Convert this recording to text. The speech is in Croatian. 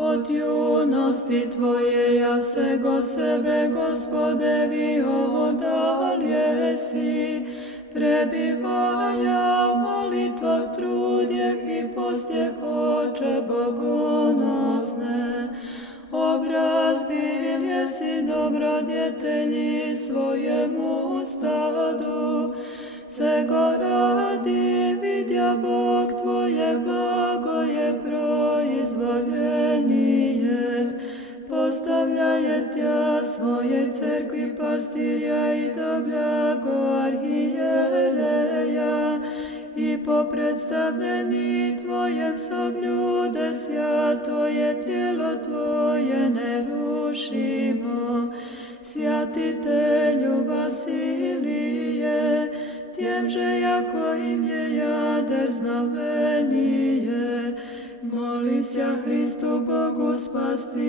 Od junosti Tvoje ja se go sebe, Gospode, vio dalje si, prebivaja molitva trudjeh i postjeh oče bogonosne. Obraz bil jesi dobrodjetelji svojemu stadu, sego radi vidja Bog Tvoje blago je proizvoljenije. Postavljaje Tja svojej cerkvi pastirja i do blago arhijereja, i po predstavljeni Tvojem sobljude sjato je tijelo Tvoje nerušimo. Sjatitelju Vasilije, tjemže jako im je jader znavenije, molisja Hristu Bogu spasti